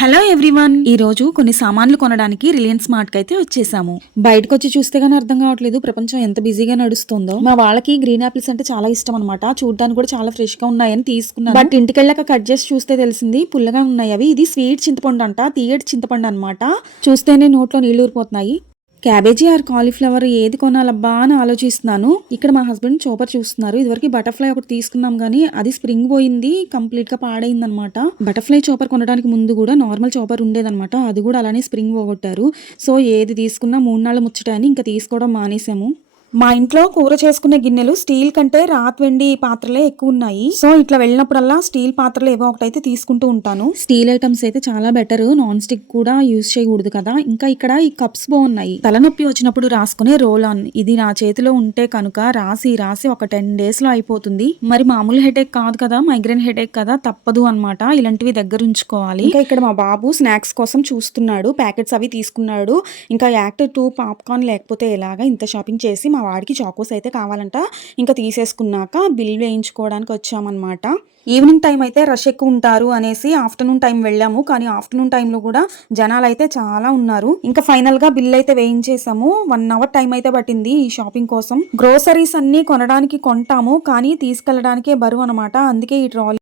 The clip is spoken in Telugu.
హలో ఎవ్రీవన్, ఈ రోజు కొన్ని సామాన్లు కొనడానికి రిలయన్స్ మార్ట్ కి అయితే వచ్చేసాము. బయటకు వచ్చి చూస్తే గానీ అర్థం కావట్లేదు ప్రపంచం ఎంత బిజీగా నడుస్తుందో. మా వాళ్ళకి గ్రీన్ ఆపిల్స్ అంటే చాలా ఇష్టం అనమాట. చూడడానికి కూడా చాలా ఫ్రెష్ గా ఉన్నాయని తీసుకున్నాను. బట్ ఇంటికి వెళ్ళాక కట్ చేసి చూస్తే తెలిసింది పుల్లగా ఉన్నాయి అవి. ఇది స్వీట్ చింతపండు అంట, తీయటి చింతపండు అనమాట. చూస్తేనే నోట్లో నీళ్లు ఊరిపోతున్నాయి. క్యాబేజీ ఆర్ కాలీఫ్లవర్ ఏది కొనాలబ్బా అని ఆలోచిస్తున్నాను. ఇక్కడ మా హస్బెండ్ చోపర్ చూస్తున్నారు. ఇదివరకు బటర్ఫ్లై ఒకటి తీసుకున్నాం కానీ అది స్ప్రింగ్ పోయింది, కంప్లీట్ గా పాడైంది అనమాట. బటర్ఫ్లై చోపర్ కొనడానికి ముందు కూడా నార్మల్ చోపర్ ఉండేదన్నమాట. అది కూడా అలానే స్ప్రింగ్ పోగొట్టారు. సో ఏది తీసుకున్నా 3 నాళ్ళ ముచ్చట అని ఇంకా తీసుకోవడం మానేసాము. మా ఇంట్లో కూర చేసుకునే గిన్నెలు స్టీల్ కంటే రాతి వెండి పాత్రలే ఎక్కువ ఉన్నాయి. సో ఇట్లా వెళ్ళినప్పుడల్లా స్టీల్ పాత్రలు ఏవో ఒకటైతే తీసుకుంటూ ఉంటాను. స్టీల్ ఐటమ్స్ అయితే చాలా బెటర్, నాన్ స్టిక్ కూడా యూజ్ చేయకూడదు కదా. ఇంకా ఇక్కడ ఈ కప్స్ బాగున్నాయి. తలనొప్పి వచ్చినప్పుడు రాసుకునే రోల్ ఆన్, ఇది నా చేతిలో ఉంటే కనుక రాసి రాసి ఒక 10 days లో అయిపోతుంది. మరి మామూలు హెడేక్ కాదు కదా, మైగ్రేన్ హెడేక్ కదా, తప్పదు అనమాట. ఇలాంటివి దగ్గర ఉంచుకోవాలి. ఇంకా ఇక్కడ మా బాబు స్నాక్స్ కోసం చూస్తున్నాడు, ప్యాకెట్స్ అవి తీసుకున్నాడు. ఇంకా యాక్టివ్ 2 పాప్కార్న్ లేకపోతే ఎలాగా ఇంత షాపింగ్ చేసి మా వాడికి చాకోస్ అయితే కావాలంట. ఇంకా తీసేసుకున్నాక బిల్ వేయించుకోవడానికి వచ్చామన్నమాట. ఈవినింగ్ టైం అయితే రష్ ఎక్కువ ఉంటారు అనేసి ఆఫ్టర్నూన్ టైం వెళ్ళాము. కానీ ఆఫ్టర్నూన్ టైంలో కూడా జనాలు అయితే చాలా ఉన్నారు. ఇంకా ఫైనల్ గా బిల్ అయితే వేయించేసాము. 1 hour టైం అయితే పట్టింది ఈ షాపింగ్ కోసం. గ్రోసరీస్ అన్ని కొనడానికి కొంటాము కానీ తీసుకెళ్లడానికే బరువు అనమాట. అందుకే ఈ ట్రాలీ